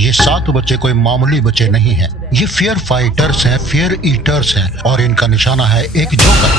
ये 7 बच्चे कोई मामूली बच्चे नहीं हैं। ये फियर फाइटर्स हैं, फियर ईटर्स हैं और इनका निशाना है एक जोकर,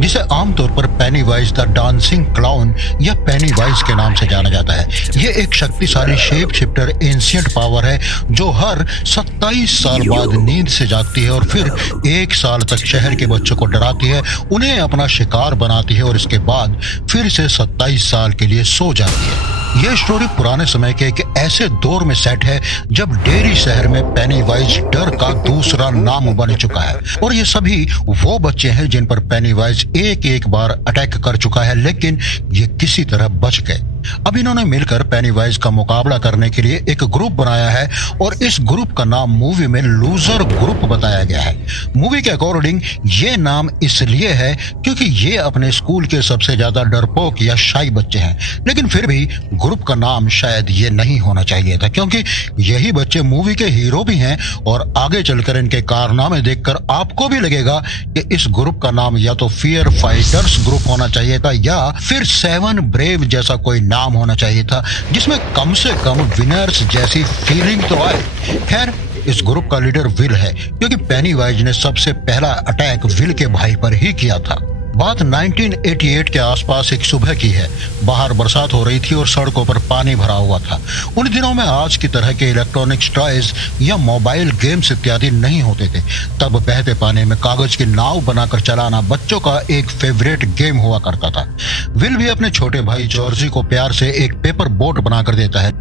जिसे आमतौर पर पेनीवाइज द डांसिंग क्लाउन या पेनीवाइज के नाम से जाना जाता है। ये एक शक्तिशाली शेप शिफ्टर एंशिएंट पावर है जो हर 27 साल बाद नींद से जागती है और फिर 1 साल तक शहर के बच्चों को डराती है, उन्हें अपना शिकार बनाती है और इसके बाद फिर से 27 साल के लिए सो जाती है। यह स्टोरी पुराने समय के एक ऐसे दौर में सेट है जब डेरी शहर में पेनीवाइज डर का दूसरा नाम बन चुका है और ये सभी वो बच्चे हैं जिन पर पेनीवाइज एक बार अटैक कर चुका है, लेकिन ये किसी तरह बच गए। अब इन्होंने मिलकर पेनीवाइज का मुकाबला करने के लिए एक ग्रुप बनाया है और इस ग्रुप का नाम मूवी में लूजर ग्रुप बताया गया है। मूवी के अकॉर्डिंग ये नाम इसलिए है क्योंकि ये अपने स्कूल के सबसे ज्यादा डरपोक या शाई बच्चे हैं, लेकिन फिर भी ग्रुप का नाम शायद ये नहीं होना चाहिए था क्योंकि यही बच्चे मूवी के हीरो भी हैं और आगे चलकर इनके कारनामे देखकर आपको भी लगेगा कि इस ग्रुप का नाम या तो फियर फाइटर्स ग्रुप होना चाहिए था या फिर 7 ब्रेव जैसा कोई नाम होना चाहिए था जिसमें कम से कम विनर्स जैसी फीलिंग तो आए। खैर, इस ग्रुप का लीडर विल है क्योंकि पेनीवाइज ने सबसे पहला अटैक विल के भाई पर ही किया था। बात 1988 के आसपास एक सुबह की है। बाहर बरसात हो रही थी और सड़कों पर पानी भरा हुआ था। उन दिनों में आज की तरह के इलेक्ट्रॉनिक्स टॉयज या मोबाइल गेम्स इत्यादि नहीं होते थे। तब बहते पानी में कागज की नाव बनाकर चलाना बच्चों का एक फेवरेट गेम हुआ करता था। विल भी अपने छोटे भाई जॉर्जी को प्यार से एक पेपर बोट बनाकर देता है,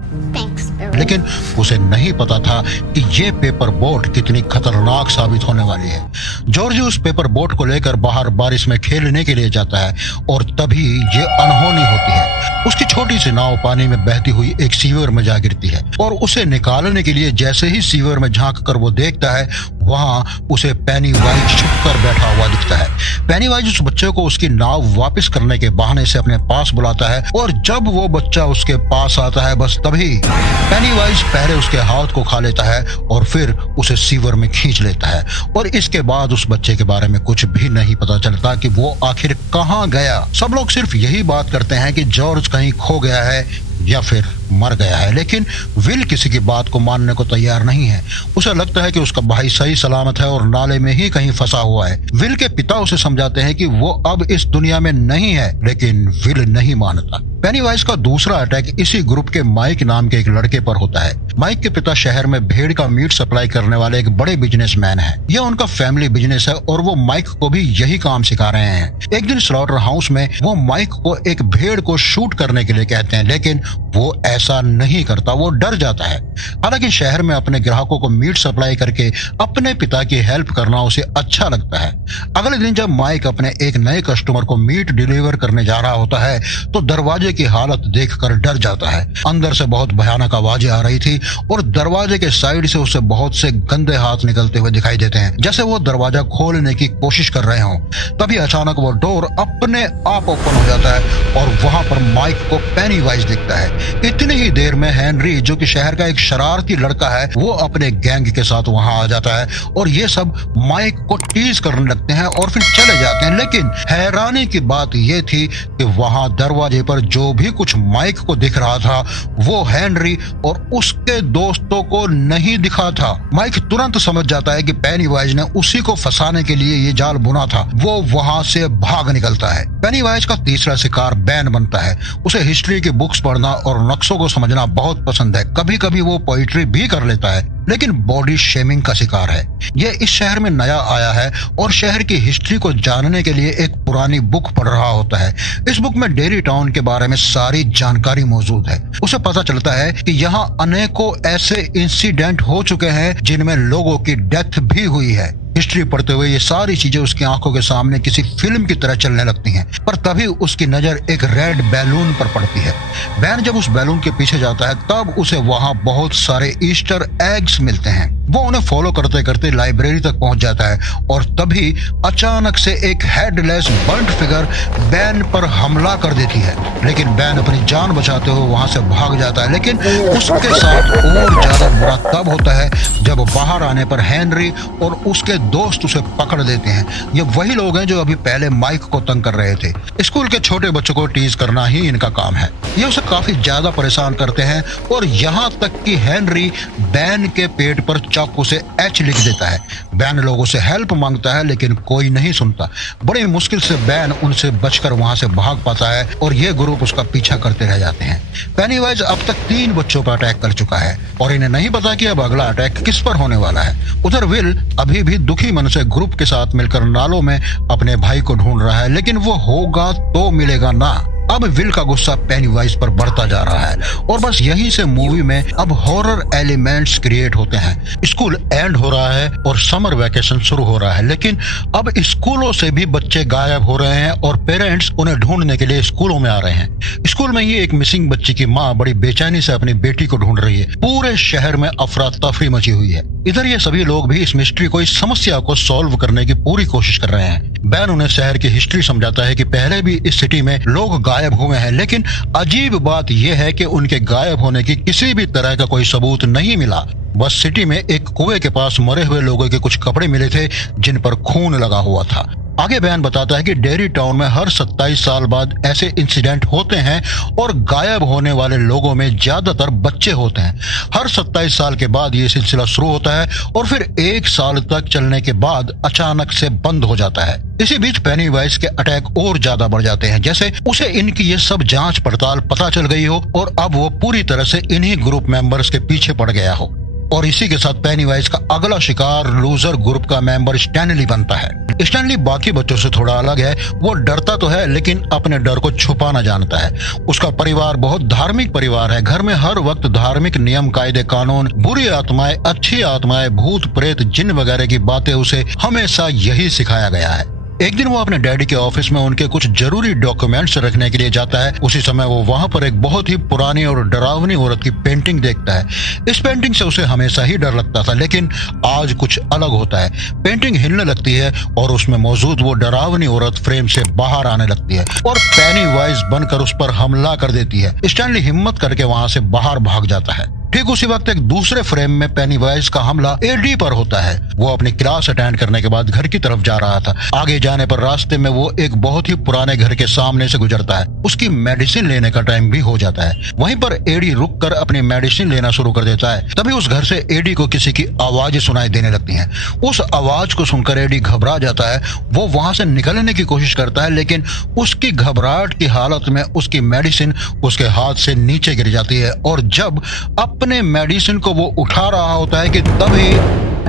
लेकिन उसे नहीं पता था कि ये पेपर बोट कितनी खतरनाक साबित होने वाली है। जॉर्जी उस पेपर बोट को लेकर बाहर बारिश में खेलने के लिए जाता है और तभी ये अनहोनी होती है। उसकी छोटी सी नाव पानी में बहती हुई एक सीवर में जा गिरती है और उसे निकालने के लिए जैसे ही सीवर में झांक कर वो देखता है, वहां उसे पेनीवाइज छुपकर बैठा हुआ दिखता है। पेनीवाइज उस बच्चे को उसकी नाव वापस करने के बहाने से अपने पास बुलाता है और जब वो बच्चा उसके पास आता है, बस तभी पेनीवाइज पहले उसके हाथ को खा लेता है और फिर उसे सीवर में खींच लेता है और इसके बाद उस बच्चे के बारे में कुछ भी नहीं पता चलता कि वो आखिर कहां गया। सब लोग सिर्फ यही बात करते हैं कि जॉर्ज कहीं खो गया है या फिर मर गया है, लेकिन विल किसी की बात को मानने को तैयार नहीं है। उसे लगता है कि उसका भाई सही सलामत है और नाले में ही कहीं फंसा हुआ है। विल के पिता उसे समझाते हैं कि वो अब इस दुनिया में नहीं है, लेकिन विल नहीं मानता। पेनीवाइज का दूसरा अटैक इसी ग्रुप के माइक नाम के एक लड़के पर होता है। माइक के पिता शहर में भेड़ का मीट सप्लाई करने वाले एक बड़े बिजनेसमैन हैं। यह उनका फैमिली बिजनेस है और वो माइक को भी यही काम सिखा रहे हैं। एक दिन स्लॉटर हाउस में वो माइक को एक भेड़ को शूट करने के लिए कहते हैं, लेकिन वो ऐसा नहीं करता, वो डर जाता है। हालांकि शहर में अपने ग्राहकों को मीट सप्लाई करके अपने पिता की हेल्प करना उसे अच्छा लगता है। अगले दिन जब माइक अपने एक नए कस्टमर को मीट डिलीवर करने जा रहा होता है तो दरवाजे की हालत देखकर डर जाता है। अंदर से बहुत भयानक आवाजें आ रही थी और दरवाजे के साइड से उसे बहुत से गंदे हाथ निकलते हुए दिखाई देते हैं, जैसे वो दरवाजा खोलने की कोशिश कर रहे हों। तभी अचानक वो डोर अपने आप ओपन हो जाता है और वहां पर माइक को पेनीवाइज दिखता है। इतनी ही देर में हेनरी, जो कि शहर का एक शरारती लड़का है, वो अपने गैंग के साथ वहां आ जाता है और ये सब माइक को टीज करने लगते हैं और फिर चले जाते हैं। लेकिन हैरानी की बात ये थी कि वहां दरवाजे पर जो भी कुछ माइक को दिख रहा था वो हेनरी और उसके दोस्तों को नहीं दिखा था। माइक तुरंत समझ जाता है कि पेनीवाइज ने उसी को फंसाने के लिए ये जाल बुना था। वो वहां से भाग निकलता है। पेनीवाइज का तीसरा शिकार बैन बनता है। उसे हिस्ट्री की बुक्स पढ़ना और नक्शों को समझना बहुत पसंद है। कभी कभी वो पोइट्री भी कर लेता है, लेकिन बॉडी शेमिंग का शिकार है। ये इस शहर में नया आया है और शहर की हिस्ट्री को जानने के लिए एक पुरानी बुक पढ़ रहा होता है। इस बुक में डेरी टाउन के बारे में सारी जानकारी मौजूद है। उसे पता चलता है कि यहाँ अनेकों ऐसे इंसिडेंट हो चुके हैं जिनमें लोगों की डेथ भी हुई है। हिस्ट्री पढ़ते हुए ये सारी चीजें उसकी आंखों के सामने किसी फिल्म की तरह चलने लगती हैं, पर तभी उसकी नजर एक रेड बैलून पर पड़ती है। बैन जब उस बैलून के पीछे जाता है तब उसे वहां बहुत सारे ईस्टर एग्स मिलते हैं। वो उन्हें फॉलो करते करते लाइब्रेरी तक पहुंच जाता है और तभी अचानक से एक हेडलेस बर्न्ड फिगर बैन पर हमला कर देती है। लेकिन बैन अपनी जान बचाते हुए वहां से भाग जाता है, लेकिन उसके साथ और ज्यादा बुरा तब होता है जब बाहर आने पर हेनरी और उसके दोस्त उसे पकड़ देते हैं। ये वही लोग हैं जो अभी पहले माइक को तंग कर रहे थे। स्कूल के छोटे बच्चों को टीज करना ही इनका काम है। ये उसे काफी ज्यादा परेशान करते हैं और यहाँ तक कि हेनरी बैन के पेट पर चाकू से एच लिख देता है। बैन लोगों से हेल्प मांगता है लेकिन कोई नहीं सुनता। बड़ी मुश्किल से बैन उनसे बचकर वहां से भाग पाता है और ये ग्रुप उसका पीछा करते रह जाते हैं। पेनीवाइज अब तक 3 बच्चों पर अटैक कर चुका है और इन्हें नहीं पता कि अब अगला अटैक किस पर होने वाला है। उधर विल अभी भी दुखी मन से ग्रुप के साथ मिलकर नालों में अपने भाई को ढूंढ रहा है, लेकिन वो होगा तो मिलेगा ना। अब विल का गुस्सा पेनीवाइज पर बढ़ता जा रहा है और बस यहीं से मूवी में अब हॉरर एलिमेंट्स क्रिएट होते हैं। स्कूल एंड हो रहा है और समर वैकेशन शुरू हो रहा है, लेकिन अब स्कूलों से भी बच्चे गायब हो रहे हैं और पेरेंट्स उन्हें ढूंढने के लिए स्कूलों में आ रहे हैं। स्कूल में ही एक मिसिंग बच्ची की माँ बड़ी बेचैनी से अपनी बेटी को ढूंढ रही है। पूरे शहर में अफरा तफरी मची हुई है। इधर ये सभी लोग भी इस मिस्ट्री को, इस समस्या को सॉल्व करने की पूरी कोशिश कर रहे हैं। बैन उन्हें शहर की हिस्ट्री समझाता है कि पहले भी इस सिटी में लोग गायब हुए हैं, लेकिन अजीब बात यह है कि उनके गायब होने की किसी भी तरह का कोई सबूत नहीं मिला। बस सिटी में एक कुएं के पास मरे हुए लोगों के कुछ कपड़े मिले थे जिन पर खून लगा हुआ था। आगे बयान बताता है कि डेरी टाउन में हर 27 साल बाद ऐसे इंसिडेंट होते हैं और गायब होने वाले लोगों में ज्यादातर बच्चे होते हैं। हर 27 साल के बाद ये सिलसिला शुरू होता है और फिर 1 साल तक चलने के बाद अचानक से बंद हो जाता है। इसी बीच पेनीवाइज के अटैक और ज्यादा बढ़ जाते हैं, जैसे उसे इनकी ये सब जांच पड़ताल पता चल गई हो और अब वो पूरी तरह से इन्हीं ग्रुप मेंबर्स के पीछे पड़ गया हो। और इसी के साथ पेनीवाइज का अगला शिकार लूजर ग्रुप का मेंबर स्टैनली बनता है। स्टैनली बाकी बच्चों से थोड़ा अलग है। वो डरता तो है लेकिन अपने डर को छुपाना जानता है। उसका परिवार बहुत धार्मिक परिवार है। घर में हर वक्त धार्मिक नियम, कायदे, कानून, बुरी आत्माएं, अच्छी आत्माएं, भूत प्रेत, जिन वगैरह की बातें उसे हमेशा यही सिखाया गया है। एक दिन वो अपने डैडी के ऑफिस में उनके कुछ जरूरी डॉक्यूमेंट्स रखने के लिए जाता है। उसी समय वो वहां पर एक बहुत ही पुरानी और डरावनी औरत की पेंटिंग देखता है। इस पेंटिंग से उसे हमेशा ही डर लगता था, लेकिन आज कुछ अलग होता है। पेंटिंग हिलने लगती है और उसमें मौजूद वो डरावनी औरत फ्रेम से बाहर आने लगती है और पेनीवाइज बनकर उस पर हमला कर देती है। स्टैनली हिम्मत करके वहां से बाहर भाग जाता है। ठीक उसी वक्त एक दूसरे फ्रेम में पेनीवाइज का हमला एडी पर होता है। वो अपनी क्लास अटेंड करने के बाद घर की तरफ जा रहा था। आगे जाने पर रास्ते में वो एक बहुत ही पुराने घर के सामने से गुजरता है। उसकी मेडिसिन लेने का टाइम भी हो जाता है। वहीं पर एडी रुककर अपनी मेडिसिन लेना शुरू कर देता है। तभी उस घर से एडी को किसी की आवाजें सुनाई देने लगती हैं। उस आवाज को सुनकर एडी घबरा जाता है। वो वहां से निकलने की कोशिश करता है, लेकिन उसकी घबराहट की हालत में उसकी मेडिसिन उसके हाथ से नीचे गिर जाती है और जब अपने मेडिसिन को वो उठा रहा होता है कि तभी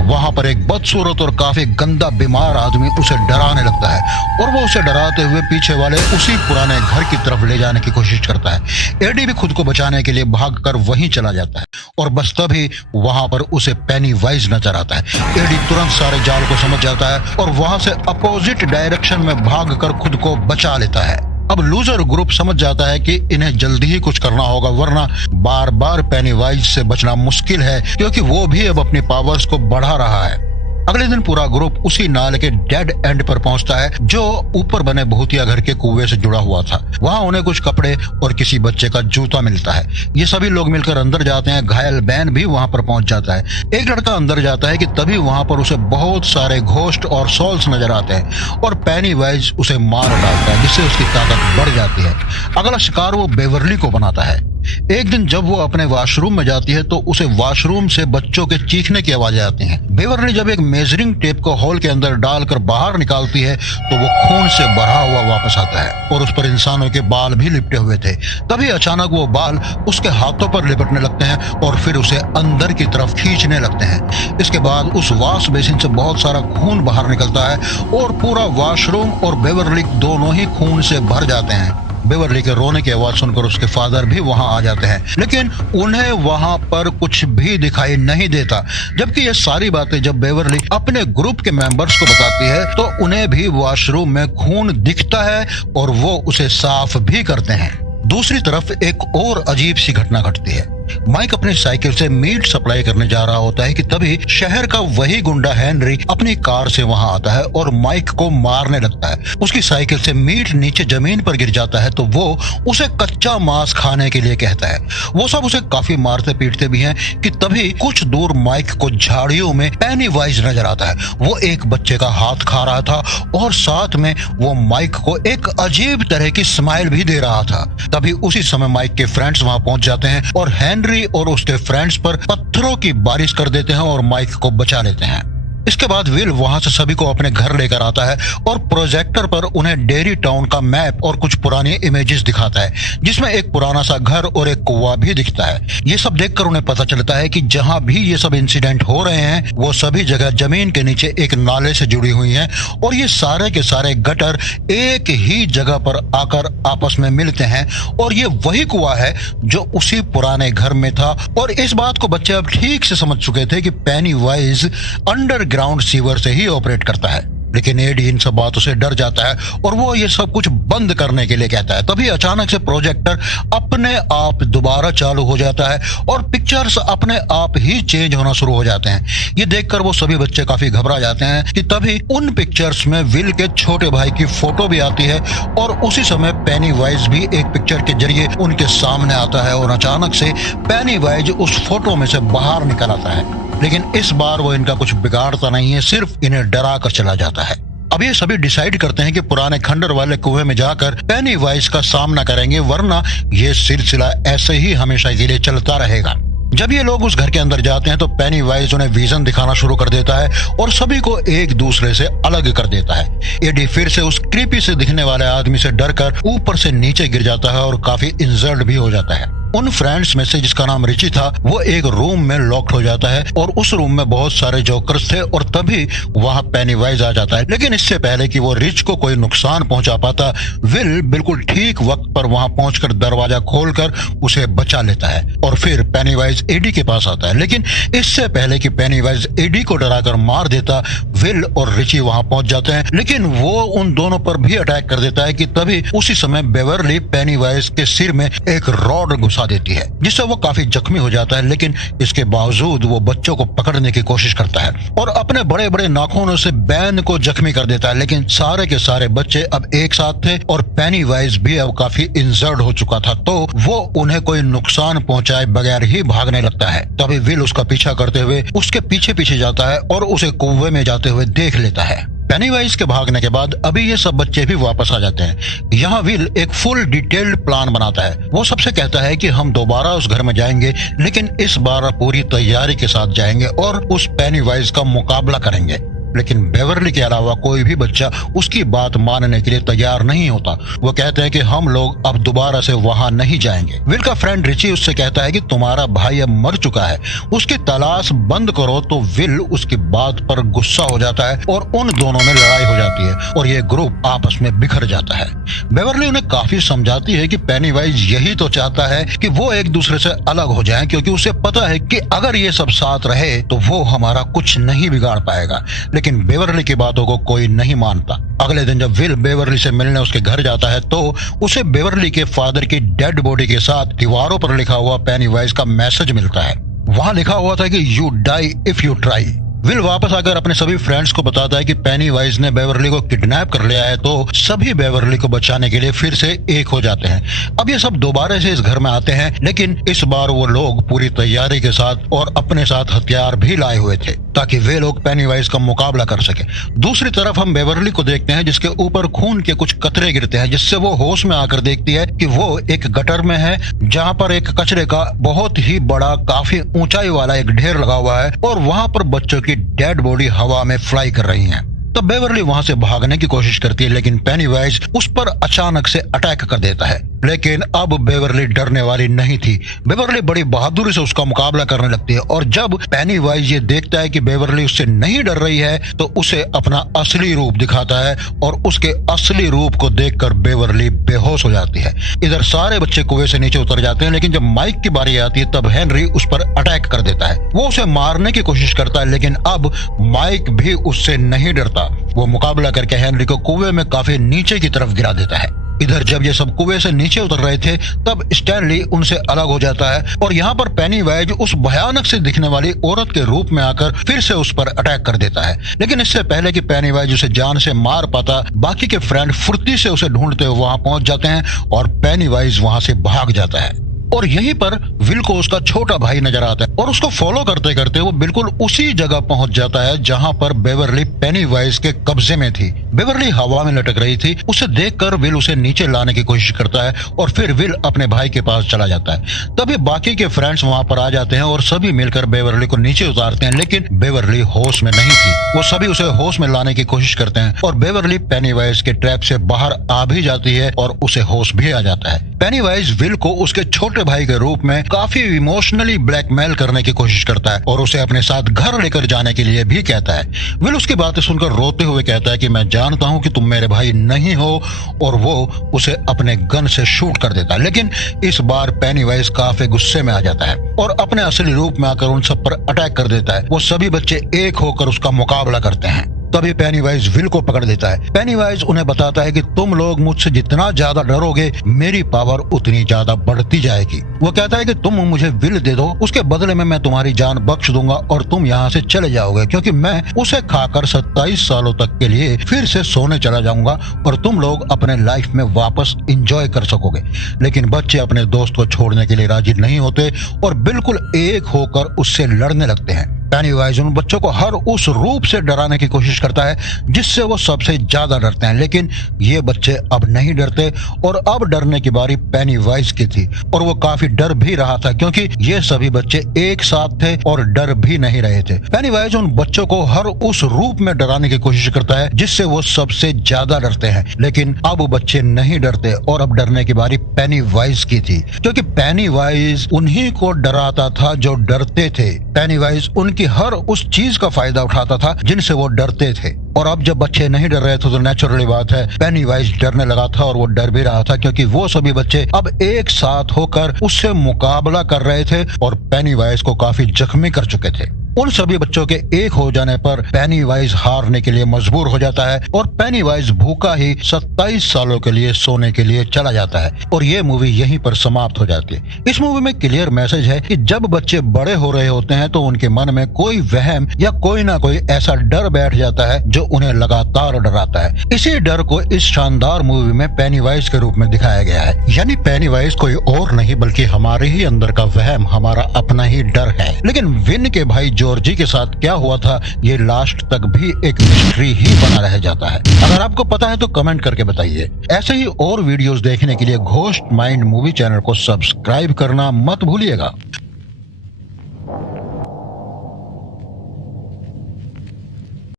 वहां पर एक बदसूरत और काफी गंदा बीमार आदमी उसे डराने लगता है और वो उसे डराते हुए पीछे वाले उसी पुराने घर की तरफ ले जाने की कोशिश करता है। एडी भी खुद को बचाने के लिए भागकर वहीं चला जाता है और बस तभी वहां पर उसे पेनीवाइज नजर आता है। एडी तुरंत सारे जाल को समझ जाता है और वहां से अपोजिट डायरेक्शन में भागकर खुद को बचा लेता है। अब लूजर ग्रुप समझ जाता है कि इन्हें जल्दी ही कुछ करना होगा, वरना बार बार पेनीवाइज से बचना मुश्किल है, क्योंकि वो भी अब अपनी पावर्स को बढ़ा रहा है। अगले दिन पूरा ग्रुप उसी नाले के डेड एंड पर पहुंचता है जो ऊपर बने भूतिया घर के कुएं से जुड़ा हुआ था। वहां उन्हें कुछ कपड़े और किसी बच्चे का जूता मिलता है। ये सभी लोग मिलकर अंदर जाते हैं। घायल बैन भी वहां पर पहुंच जाता है। एक लड़का अंदर जाता है कि तभी वहां पर उसे बहुत सारे घोस्ट और सॉल्स नजर आते हैं और पेनीवाइज उसे मार डालता है, जिससे उसकी ताकत बढ़ जाती है। अगला शिकार वो बेवर्ली को बनाता है। एक दिन जब वो अपने वॉशरूम में जाती है तो उसे वॉशरूम से बच्चों के चीखने की आवाजें आती हैं। बेवर्ली जब एक मेजरिंग टेप को हॉल के अंदर डालकर बाहर निकालती है तो वो खून से भरा हुआ वापस आता है और उस पर इंसानों के बाल भी लिपटे हुए थे। तभी अचानक वो बाल उसके हाथों पर लिपटने लगते हैं और फिर उसे अंदर की तरफ खींचने लगते हैं। इसके बाद उस वॉश बेसिन से बहुत सारा खून बाहर निकलता है और पूरा वॉशरूम और बेवर्ली दोनों ही खून से भर जाते हैं। बेवर्ली के रोने की आवाज सुनकर उसके फादर भी वहां आ जाते हैं, लेकिन उन्हें वहां पर कुछ भी दिखाई नहीं देता। जबकि ये सारी बातें जब बेवर्ली अपने ग्रुप के मेंबर्स को बताती है तो उन्हें भी वॉशरूम में खून दिखता है और वो उसे साफ भी करते हैं। दूसरी तरफ एक और अजीब सी घटना घटती है। माइक अपनी साइकिल से मीट सप्लाई करने जा रहा होता है कि तभी शहर का वही गुंडा हेनरी अपनी कार से वहां आता है और माइक को मारने लगता है। उसकी साइकिल से मीट नीचे जमीन पर गिर जाता है तो वो उसे कच्चा मांस खाने के लिए कहता है। वो सब उसे काफी मारते पीटते भी हैं कि तभी कुछ दूर माइक को झाड़ियों में पेनीवाइज नजर आता है। वो एक बच्चे का हाथ खा रहा था और साथ में वो माइक को एक अजीब तरह की स्माइल भी दे रहा था। तभी उसी समय माइक के फ्रेंड्स वहां पहुंच जाते हैं और हेनरी और उसके फ्रेंड्स पर पत्थरों की बारिश कर देते हैं और माइक को बचा लेते हैं। इसके बाद विल वहां से सभी को अपने घर लेकर आता है और प्रोजेक्टर पर उन्हें डेरी टाउन का मैप और कुछ पुरानी इमेजेस दिखाता है, जिसमें एक पुराना सा घर और एक कुआं भी दिखता है। ये सब देखकर उन्हें पता चलता है कि जहां भी ये सब इंसिडेंट हो रहे हैं वो सभी जगह जमीन के नीचे एक नाले से जुड़ी हुई हैं और ये सारे के सारे गटर एक ही जगह पर आकर आपस में मिलते हैं और ये वही कुआं है जो उसी पुराने घर में था। और इस बात को बच्चे अब ठीक से समझ चुके थे कि पेनीवाइज अंडरग्राउंड सीवर से ही ऑपरेट करता है। लेकिन एडी इन सब बातों से डर जाता है और वो ये सब कुछ बंद करने के लिए कहता है। तभी अचानक से प्रोजेक्टर अपने आप दोबारा चालू हो जाता है और पिक्चर्स अपने आप ही चेंज होना शुरू हो जाते हैं। ये देखकर वो सभी बच्चे काफी घबरा जाते हैं कि तभी उन पिक्चर्स में विल के छोटे भाई की फोटो भी आती है और उसी समय पेनीवाइज भी एक पिक्चर के जरिए उनके सामने आता है और अचानक से पेनीवाइज उस फोटो में से बाहर निकल आता है। लेकिन इस बार वो इनका कुछ बिगाड़ता नहीं है, सिर्फ इन्हें डरा कर चला जाता है। अब ये सभी डिसाइड करते हैं कि पुराने खंडर वाले कुएं में जाकर पेनीवाइज का सामना करेंगे, वरना ये सिलसिला ऐसे ही हमेशा के लिए चलता रहेगा। जब ये लोग उस घर के अंदर जाते हैं तो पेनीवाइज उन्हें विजन दिखाना शुरू कर देता है और सभी को एक दूसरे से अलग कर देता है। एडी फिर से उस क्रीपी से दिखने वाले आदमी से डरकर ऊपर से नीचे गिर जाता है और काफी इंजर्ड भी हो जाता है। उन फ्रेंड्स में से जिसका नाम रिची था वो एक रूम में लॉक्ड हो जाता है और उस रूम में बहुत सारे जोकर्स थे और तभी वहां पेनीवाइज आ जाता है। लेकिन इससे पहले कि वो रिच को कोई नुकसान पहुंचा पाता, विल बिल्कुल ठीक वक्त पर वहां पहुंचकर दरवाजा खोलकर उसे बचा लेता है और फिर पेनीवाइज एडी के पास आता है। लेकिन इससे पहले कि पेनीवाइज एडी को डराकर मार देता, विल और रिची वहां पहुंच जाते हैं। लेकिन वो उन दोनों पर भी अटैक कर देता है कि तभी उसी समय बेवरली पेनीवाइज के सिर में एक रॉड घुसा देती है, जिससे वो काफी जख्मी हो जाता है। लेकिन इसके बावजूद वो बच्चों को पकड़ने की कोशिश करता है और अपने बड़े बड़े नाखूनों से बैन को जख्मी कर देता है। लेकिन सारे के सारे बच्चे अब एक साथ थे और पेनीवाइज भी अब काफी इंजर्ड हो चुका था, तो वो उन्हें कोई नुकसान पहुंचाए बगैर ही भागने लगता है। तभी विल उसका पीछा करते हुए उसके पीछे पीछे जाता है और उसे कुएं में जाते हुए देख लेता है। पेनीवाइज के भागने के बाद अभी ये सब बच्चे भी वापस आ जाते हैं। यहाँ विल एक फुल डिटेल्ड प्लान बनाता है। वो सबसे कहता है कि हम दोबारा उस घर में जाएंगे, लेकिन इस बार पूरी तैयारी के साथ जाएंगे और उस पेनीवाइज का मुकाबला करेंगे। लेकिन बेवरली के अलावा कोई भी बच्चा उसकी बात मानने के लिए तैयार नहीं होता। वो कहते हैं कि हम लोग अब दोबारा से वहां नहीं जाएंगे। विल का फ्रेंड रिची उससे कहता है कि तुम्हारा भाई अब मर चुका है, उसकी तलाश बंद करो। तो विल उसकी बात पर गुस्सा हो जाता है और उन दोनों में लड़ाई हो जाती है और ये ग्रुप आपस में बिखर जाता है। बेवरली उन्हें काफी समझाती है कि पेनीवाइज यही तो चाहता है कि वो एक दूसरे से अलग हो जाएं, क्योंकि उसे पता है कि अगर ये सब साथ रहे तो वो हमारा कुछ नहीं बिगाड़ पाएगा। लेकिन बेवरली की बातों को कोई नहीं मानता। अगले दिन जब विल बेवरली से मिलने उसके घर जाता है तो उसे बेवरली के फादर की डेड बॉडी के साथ दीवारों पर लिखा हुआ पेनीवाइज का मैसेज मिलता है। वहां लिखा हुआ था कि you die if you try. Will वापस आकर अपने सभी फ्रेंड्स को बताता है कि पेनीवाइज ने बेवरली को किडनैप कर लिया है, तो सभी बेवरली को बचाने के लिए फिर से एक हो जाते हैं। अब ये सब दोबारा से इस घर में आते हैं, लेकिन इस बार वो लोग पूरी तैयारी के साथ और अपने साथ हथियार भी लाए हुए थे ताकि वे लोग पेनीवाइज का मुकाबला कर सके। दूसरी तरफ हम बेवरली को देखते हैं जिसके ऊपर खून के कुछ कतरे गिरते हैं, जिससे वो होश में आकर देखती है कि वो एक गटर में है जहाँ पर एक कचरे का बहुत ही बड़ा काफी ऊंचाई वाला एक ढेर लगा हुआ है और वहां पर बच्चों की डेड बॉडी हवा में फ्लाई कर रही हैं। तब बेवरली वहां से भागने की कोशिश करती है, लेकिन पेनीवाइज उस पर अचानक से अटैक कर देता है। लेकिन अब बेवरली डरने वाली नहीं थी। बेवरली बड़ी बहादुरी से उसका मुकाबला करने लगती है और जब पेनीवाइज ये देखता है कि बेवरली उससे नहीं डर रही है तो उसे अपना असली रूप दिखाता है और उसके असली रूप को देखकर बेवरली बेहोश हो जाती है। इधर सारे बच्चे कुएं से नीचे उतर जाते हैं, लेकिन जब माइक की बारी आती है तब हेनरी उस पर अटैक कर देता है। वो उसे मारने की कोशिश करता है, लेकिन अब माइक भी उससे नहीं डरता। वो मुकाबला करके हेनरी को कुएं में काफी नीचे की तरफ गिरा देता है। इधर जब ये सब कुएं से नीचे उतर रहे थे तब स्टैनली उनसे अलग हो जाता है और यहाँ पर पेनीवाइज उस भयानक से दिखने वाली औरत के रूप में आकर फिर से उस पर अटैक कर देता है। लेकिन इससे पहले कि पेनीवाइज उसे जान से मार पाता, बाकी के फ्रेंड फुर्ती से उसे ढूंढते हुए वहां पहुंच जाते हैं और पेनीवाइज वहां से भाग जाता है। और यहीं पर विल को उसका छोटा भाई नजर आता है और उसको फॉलो करते करते वो बिल्कुल उसी जगह पहुंच जाता है जहां पर बेवर्ली पेनीवाइज के कब्जे में थी। बेवर्ली हवा में लटक रही थी। उसे देखकर विल उसे नीचे लाने की कोशिश करता है और फिर विल अपने भाई के पास चला जाता है। तभी बाकी के फ्रेंड्स वहां पर आ जाते हैं और सभी मिलकर बेवर्ली को नीचे उतारते हैं, लेकिन बेवर्ली होश में नहीं थी। वो सभी उसे होश में लाने की कोशिश करते हैं और बेवर्ली पेनीवाइज के ट्रैप से बाहर आ भी जाती है और उसे होश भी आ जाता है। पेनीवाइज विल को उसके छोटे भाई के रूप में काफी इमोशनली ब्लैकमेल करने की कोशिश करता है और उसे अपने साथ घर लेकर जाने के लिए भी कहता है। विल उसकी बातें सुनकर रोते हुए कहता है कि मैं जानता हूं कि तुम मेरे भाई नहीं हो, और वो उसे अपने गन से शूट कर देता है। लेकिन इस बार पेनीवाइज काफी गुस्से में आ जाता है और अपने असली रूप में आकर उन सब पर अटैक कर देता है। वो सभी बच्चे एक होकर उसका मुकाबला करते हैं। तभी पेनीवाइज विल को पकड़ लेता है। पेनीवाइज उन्हें बताता है कि तुम लोग मुझसे जितना ज्यादा डरोगे मेरी पावर उतनी ज्यादा बढ़ती जाएगी। वो कहता है कि तुम मुझे विल दे दो, उसके बदले में मैं तुम्हारी जान बख्श दूंगा और तुम यहाँ से चले जाओगे, क्योंकि मैं उसे खाकर 27 सालों तक के लिए फिर से सोने चला जाऊंगा और तुम लोग अपने लाइफ में वापस इंजॉय कर सकोगे। लेकिन बच्चे अपने दोस्त को छोड़ने के लिए राजी नहीं होते और बिल्कुल एक होकर उससे लड़ने लगते हैं। पेनीवाइज उन बच्चों को हर उस रूप से डराने की कोशिश करता है जिससे वो सबसे ज्यादा डरते हैं, लेकिन ये बच्चे अब नहीं डरते और अब डरने की बारी पेनीवाइज की थी। और वो काफी डर भी रहा था क्योंकि ये सभी बच्चे एक साथ थे और डर भी नहीं रहे थे। पेनीवाइज उन बच्चों को हर उस रूप में डराने की कोशिश करता है जिससे वो सबसे ज्यादा डरते हैं, लेकिन अब बच्चे नहीं डरते और अब डरने की बारी पेनीवाइज की थी, क्योंकि पेनीवाइज उन्हीं को डराता था जो डरते थे। पेनीवाइज उनकी हर उस चीज का फायदा उठाता था जिनसे वो डरते थे। और अब जब बच्चे नहीं डर रहे थे तो नेचुरली बात है पेनीवाइज डरने लगा था और वो डर भी रहा था, क्योंकि वो सभी बच्चे अब एक साथ होकर उससे मुकाबला कर रहे थे और पेनीवाइज को काफी जख्मी कर चुके थे। उन सभी बच्चों के एक हो जाने पर पेनीवाइज हारने के लिए मजबूर हो जाता है और पेनीवाइज भूखा ही 27 सालों के लिए सोने के लिए चला जाता है और ये मूवी यहीं पर समाप्त हो जाती है। इस मूवी में क्लियर मैसेज है कि जब बच्चे बड़े हो रहे होते हैं तो उनके मन में कोई वहम या कोई ना कोई ऐसा डर बैठ जाता है जो उन्हें लगातार डराता है। इसी डर को इस शानदार मूवी में पेनीवाइज के रूप में दिखाया गया है। यानी पेनीवाइज कोई और नहीं बल्कि हमारे ही अंदर का वहम, हमारा अपना ही डर है। लेकिन विन के भाई जॉर्जी के साथ क्या हुआ था ये लास्ट तक भी एक मिस्ट्री ही बना रह जाता है। अगर आपको पता है तो कमेंट करके बताइए। ऐसे ही और वीडियोस देखने के लिए घोस्ट माइंड मूवी चैनल को सब्सक्राइब करना मत भूलिएगा।